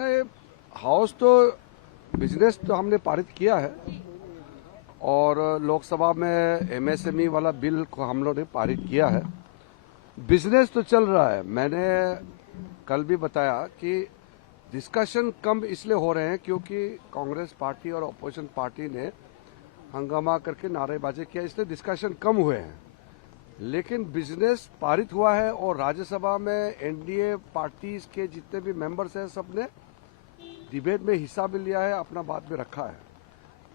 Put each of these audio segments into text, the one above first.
नहीं, हाउस तो बिजनेस तो हमने पारित किया है और लोकसभा में एमएसएमई वाला बिल को हम लोग ने पारित किया है। बिजनेस तो चल रहा है। मैंने कल भी बताया कि डिस्कशन कम इसलिए हो रहे हैं क्योंकि कांग्रेस पार्टी और अपोजिशन पार्टी ने हंगामा करके नारेबाजी किया, इसलिए डिस्कशन कम हुए हैं। लेकिन बिजनेस पारित हुआ है और राज्यसभा में एनडीए पार्टीज के जितने भी मेंबर्स हैं सबने डिबेट में हिस्सा भी लिया है, अपना बात भी रखा है।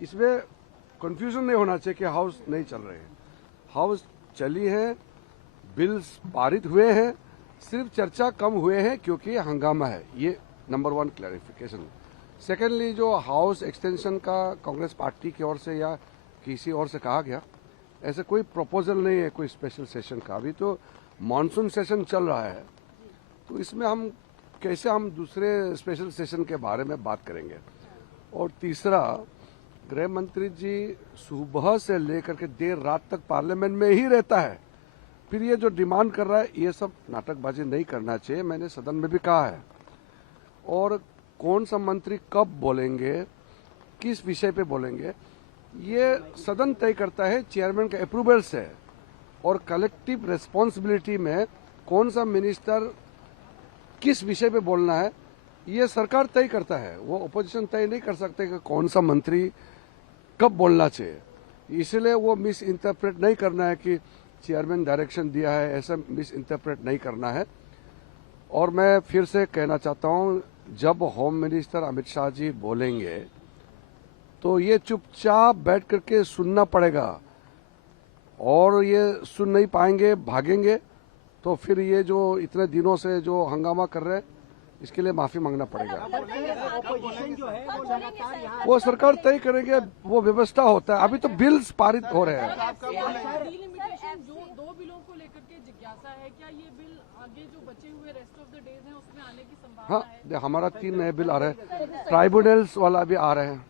इसमें कंफ्यूजन नहीं होना चाहिए कि हाउस नहीं चल रहे हैं। हाउस चली है, बिल्स पारित हुए हैं, सिर्फ चर्चा कम हुए हैं क्योंकि हंगामा है। ये नंबर 1 क्लैरिफिकेशन। सेकेंडली, जो हाउस एक्सटेंशन का कांग्रेस पार्टी की ओर से या किसी और से कहा गया, ऐसे कोई प्रपोजल नहीं है कोई स्पेशल सेशन का। अभी तो मानसून सेशन चल रहा है, तो इसमें हम कैसे हम दूसरे स्पेशल सेशन के बारे में बात करेंगे। और तीसरा, गृह मंत्री जी सुबह से लेकर के देर रात तक पार्लियामेंट में ही रहता है, फिर ये जो डिमांड कर रहा है ये सब नाटकबाजी नहीं करना चाहिए। मैंने सदन में भी कहा है। और कौन सा मंत्री कब बोलेंगे, किस विषय पे बोलेंगे, ये सदन तय करता है चेयरमैन के अप्रूवल से। और कलेक्टिव रिस्पॉन्सिबिलिटी में कौन सा मिनिस्टर किस विषय पे बोलना है ये सरकार तय करता है। वो अपोजिशन तय नहीं कर सकते कि कौन सा मंत्री कब बोलना चाहिए। इसलिए वो मिस इंटरप्रेट नहीं करना है कि चेयरमैन डायरेक्शन दिया है, ऐसा मिस इंटरप्रेट नहीं करना है। और मैं फिर से कहना चाहता हूं, जब होम मिनिस्टर अमित शाह जी बोलेंगे तो ये चुपचाप बैठ करके सुनना पड़ेगा। और ये सुन नहीं पाएंगे, भागेंगे, तो फिर ये जो इतने दिनों से जो हंगामा कर रहे हैं इसके लिए माफी मांगना पड़ेगा। वो सरकार तय करेंगे, वो व्यवस्था होता है। अभी तो बिल्स पारित हो रहे हैं। दो बिलों को लेकर के जिज्ञासा है, क्या ये बिल आगे जो बचे हुए रेस्ट ऑफ द डेज हैं उसमें आने की संभावना है? हाँ, हमारा 3 नए बिल आ रहे हैं। ट्राइब्यूनल्स वाला भी आ रहे हैं,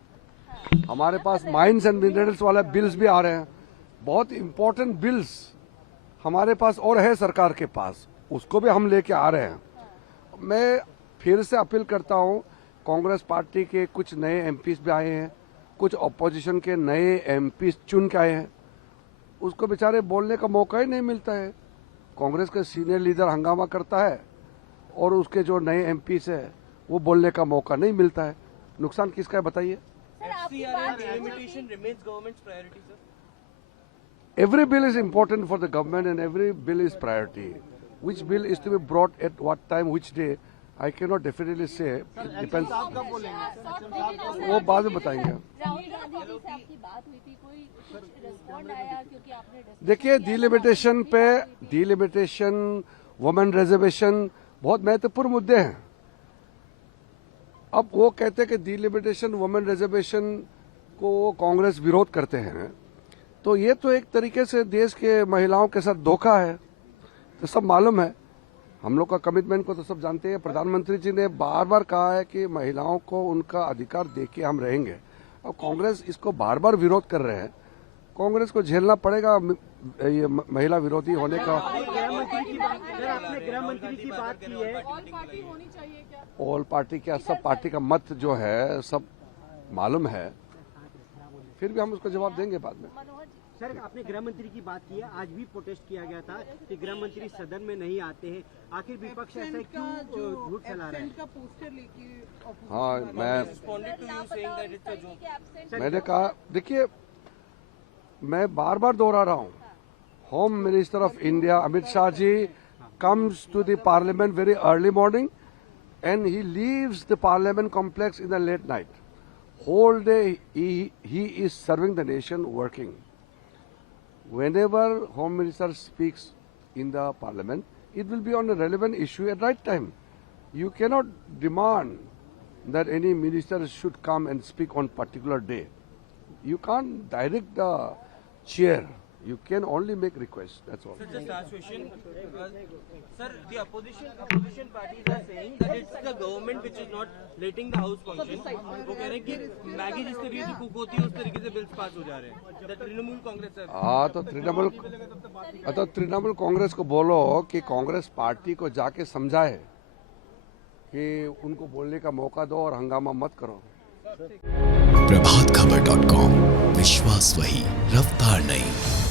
हमारे पास माइंस एंड मिनरल्स वाला बिल्स भी आ रहे हैं। बहुत इंपॉर्टेंट बिल्स हमारे पास और है सरकार के पास, उसको भी हम लेके आ रहे हैं। मैं फिर से अपील करता हूं, कांग्रेस पार्टी के कुछ नए एमपीज भी आए हैं, कुछ अपोजिशन के नए एमपीज चुन के आए हैं, उसको बेचारे बोलने का मौका ही नहीं मिलता है। कांग्रेस का सीनियर लीडर हंगामा करता है और उसके जो नए एमपीज है वो बोलने का मौका नहीं मिलता है। नुकसान किसका है बताइए? Every bill is important for the government and every bill is priority. Which bill is to be brought at what time, which day, I cannot definitely say. It depends. वो बाद में बताएंगे। देखिए, डिलिमिटेशन, वुमेन रिजर्वेशन बहुत महत्वपूर्ण मुद्दे हैं। अब वो कहते हैं कि डिलिमिटेशन, वुमेन रिजर्वेशन को कांग्रेस विरोध करते हैं, तो ये तो एक तरीके से देश के महिलाओं के साथ धोखा है। तो सब मालूम है, हम लोग का कमिटमेंट को तो सब जानते हैं। प्रधानमंत्री जी ने बार बार कहा है कि महिलाओं को उनका अधिकार देके हम रहेंगे। और कांग्रेस इसको बार बार विरोध कर रहे हैं। कांग्रेस को झेलना पड़ेगा ये महिला विरोधी होने का। आपने गृह मंत्री की बात की है, ऑल पार्टी क्या, सब पार्टी का मत जो है सब मालूम है, फिर भी हम उसको जवाब देंगे बाद में। सर, आपने गृह मंत्री की बात की है, आज भी प्रोटेस्ट किया गया था कि गृह मंत्री सदन में नहीं आते हैं। आखिर विपक्ष ऐसा क्यों झूठ फैला रहा है? हाँ, मैंने कहा, देखिए मैं बार बार दोहरा रहा हूँ, home minister of India Amit Shah ji comes to the parliament very early morning and he leaves the parliament complex in the late night. Whole day he is serving the nation, working. Whenever Home Minister speaks in the Parliament, it will be on a relevant issue at right time. You cannot demand that any minister should come and speak on particular day. You can't direct the chair. You can only make requests. That's all. Sir, just last question. Sir, the opposition parties are saying that it's the government which is not letting the house function. वो कह रहे हैं कि Maggi जिस तरीके से cook होती है उस तरीके से बिल्स पास हो जा रहे हैं। The तृणमूल कांग्रेस है। हाँ, तो तृणमूल कांग्रेस को बोलो कि कांग्रेस पार्टी को जाके समझाए कि उनको बोलने का मौका दो और हंगामा मत करो। प्रभातखबर.com, विश्वास वही, रफ्तार नहीं।